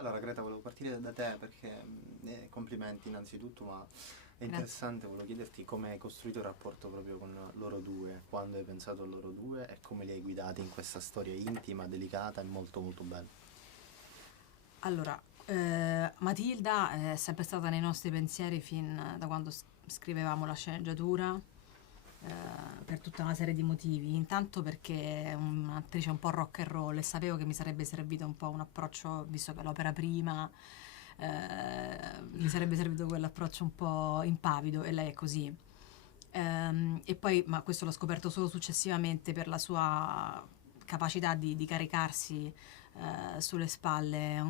Allora Greta, volevo partire da te perché complimenti innanzitutto, ma è interessante, volevo chiederti come hai costruito il rapporto proprio con loro due, quando hai pensato a loro due e come li hai guidati in questa storia intima, delicata e molto molto bella. Allora, Matilda è sempre stata nei nostri pensieri fin da quando scrivevamo la sceneggiatura, per tutta una serie di motivi. Intanto perché è un'attrice un po' rock and roll e sapevo che mi sarebbe servito un po' un approccio, visto che l'opera prima, mi sarebbe servito quell'approccio un po' impavido e lei è così. E poi, ma questo l'ho scoperto solo successivamente per la sua capacità di caricarsi sulle spalle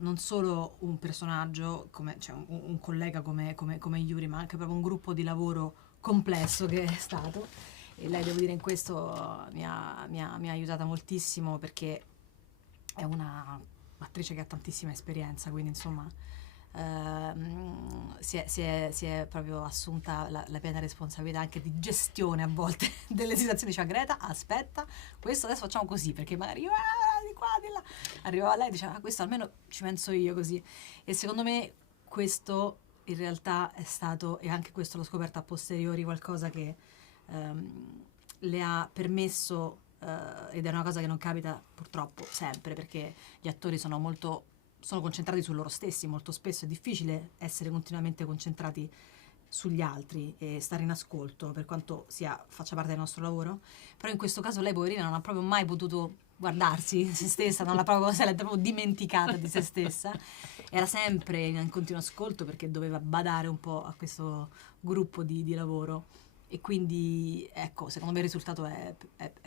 non solo un personaggio, cioè un collega come Yuri, ma anche proprio un gruppo di lavoro complesso che è stato. E lei, devo dire, in questo mi ha aiutata moltissimo perché è una attrice che ha tantissima esperienza, quindi insomma si è proprio assunta la piena responsabilità anche di gestione a volte delle situazioni. Diceva: Greta, aspetta, questo adesso facciamo così, perché magari io di qua, di là. Arrivava lei e diceva: questo almeno ci penso io così. E secondo me questo in realtà è stato, e anche questo l'ho scoperto a posteriori, qualcosa che le ha permesso, ed è una cosa che non capita purtroppo sempre, perché gli attori sono concentrati su loro stessi. Molto spesso è difficile essere continuamente concentrati sugli altri e stare in ascolto, per quanto faccia parte del nostro lavoro. Però in questo caso lei, poverina, non ha proprio mai potuto guardarsi se stessa, se l'è proprio dimenticata di se stessa. Era sempre in continuo ascolto perché doveva badare un po' a questo gruppo di lavoro, e quindi ecco, secondo me il risultato è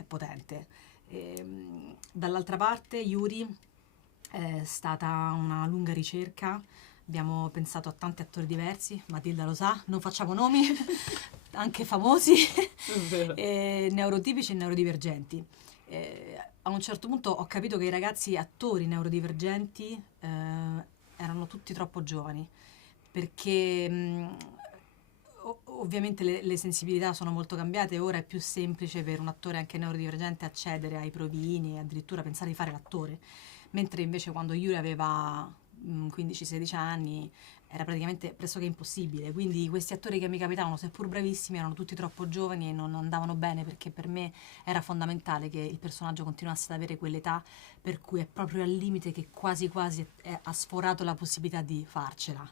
potente. Dall'altra parte Yuri è stata una lunga ricerca, abbiamo pensato a tanti attori diversi, Matilda lo sa, non facciamo nomi, anche famosi, neurotipici e neurodivergenti. A un certo punto ho capito che i ragazzi attori neurodivergenti erano tutti troppo giovani, perché ovviamente le sensibilità sono molto cambiate. Ora è più semplice per un attore anche neurodivergente accedere ai provini e addirittura pensare di fare l'attore, mentre invece quando Yuri aveva 15-16 anni era praticamente pressoché impossibile. Quindi questi attori che mi capitavano, seppur bravissimi, erano tutti troppo giovani e non andavano bene, perché per me era fondamentale che il personaggio continuasse ad avere quell'età per cui è proprio al limite che quasi quasi ha sforato la possibilità di farcela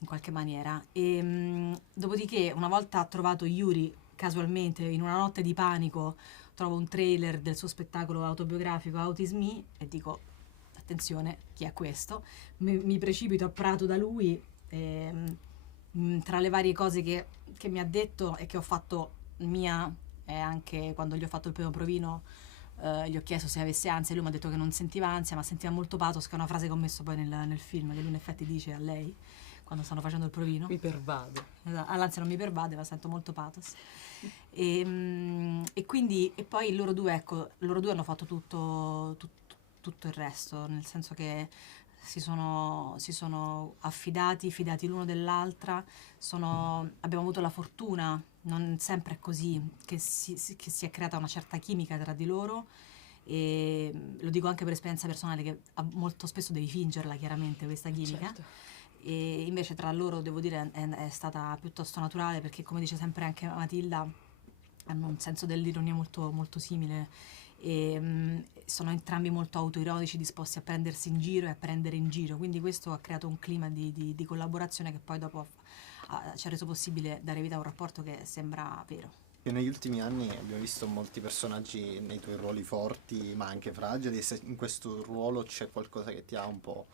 in qualche maniera. E dopodiché, una volta trovato Yuri casualmente in una notte di panico, trovo un trailer del suo spettacolo autobiografico Autism Me e dico: attenzione, chi è questo? Mi precipito a Prato da lui. Tra le varie cose che mi ha detto e che ho fatto mia, e anche quando gli ho fatto il primo provino, gli ho chiesto se avesse ansia, e lui mi ha detto che non sentiva ansia ma sentiva molto pathos, che è una frase che ho messo poi nel film, che lui in effetti dice a lei quando stanno facendo il provino. Mi pervade. All'ansia non mi pervade, ma sento molto pathos. E quindi, e poi loro due, ecco, loro due hanno fatto tutto il resto, nel senso che si sono fidati l'uno dell'altra. Abbiamo avuto la fortuna, non sempre è così, che si è creata una certa chimica tra di loro, e lo dico anche per esperienza personale, che molto spesso devi fingerla, chiaramente, questa chimica. Certo. E invece tra loro, devo dire, è stata piuttosto naturale, perché, come dice sempre anche Matilda, hanno un senso dell'ironia molto, molto simile, e sono entrambi molto autoironici, disposti a prendersi in giro e a prendere in giro, quindi questo ha creato un clima di collaborazione che poi dopo ci ha reso possibile dare vita a un rapporto che sembra vero. E negli ultimi anni abbiamo visto molti personaggi nei tuoi ruoli forti ma anche fragili, e se in questo ruolo c'è qualcosa che ti ha un po',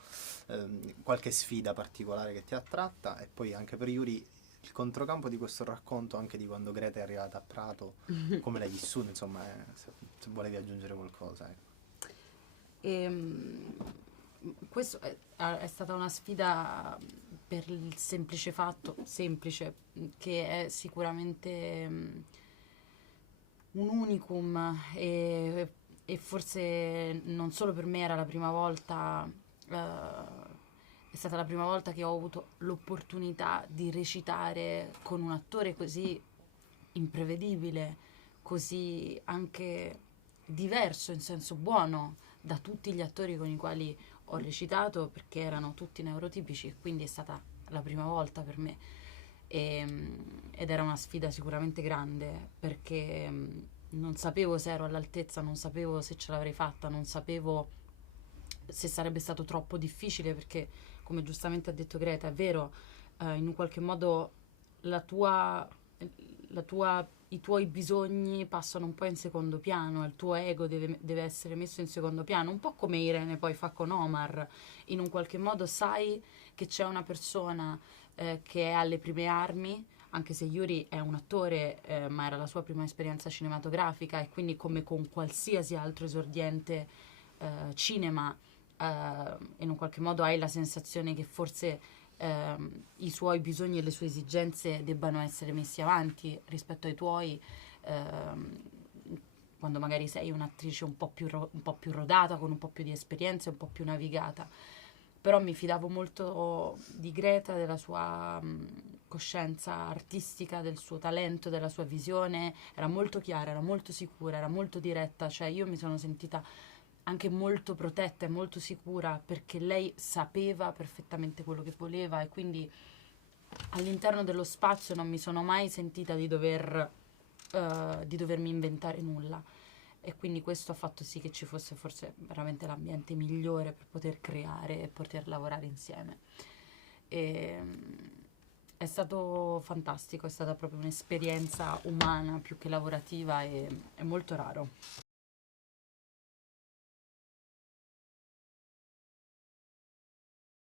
qualche sfida particolare che ti ha attratta. E poi anche per Yuri il controcampo di questo racconto, anche di quando Greta è arrivata a Prato, come l'hai vissuto, insomma, se volevi aggiungere qualcosa. Questo è stata una sfida per il semplice fatto, che è sicuramente un unicum, e forse non solo per me era la prima volta, è stata la prima volta che ho avuto l'opportunità di recitare con un attore così imprevedibile, così anche diverso in senso buono da tutti gli attori con i quali ho recitato, perché erano tutti neurotipici, e quindi è stata la prima volta per me. Ed era una sfida sicuramente grande, perché non sapevo se ero all'altezza, non sapevo se ce l'avrei fatta, non sapevo se sarebbe stato troppo difficile, perché come giustamente ha detto Greta, è vero, in un qualche modo la tua, i tuoi bisogni passano un po' in secondo piano, il tuo ego deve essere messo in secondo piano, un po' come Irene poi fa con Omar. In un qualche modo sai che c'è una persona che è alle prime armi, anche se Yuri è un attore, ma era la sua prima esperienza cinematografica, e quindi come con qualsiasi altro esordiente cinema, in un qualche modo hai la sensazione che forse i suoi bisogni e le sue esigenze debbano essere messi avanti rispetto ai tuoi, ehm, quando magari sei un'attrice un po' più rodata, con un po' più di esperienza, un po' più navigata. Però mi fidavo molto di Greta, della sua coscienza artistica, del suo talento, della sua visione. Era molto chiara, era molto sicura, era molto diretta, cioè io mi sono sentita anche molto protetta e molto sicura, perché lei sapeva perfettamente quello che voleva, e quindi all'interno dello spazio non mi sono mai sentita di dovermi inventare nulla, e quindi questo ha fatto sì che ci fosse forse veramente l'ambiente migliore per poter creare e poter lavorare insieme. E, è stato fantastico, è stata proprio un'esperienza umana più che lavorativa, e è molto raro.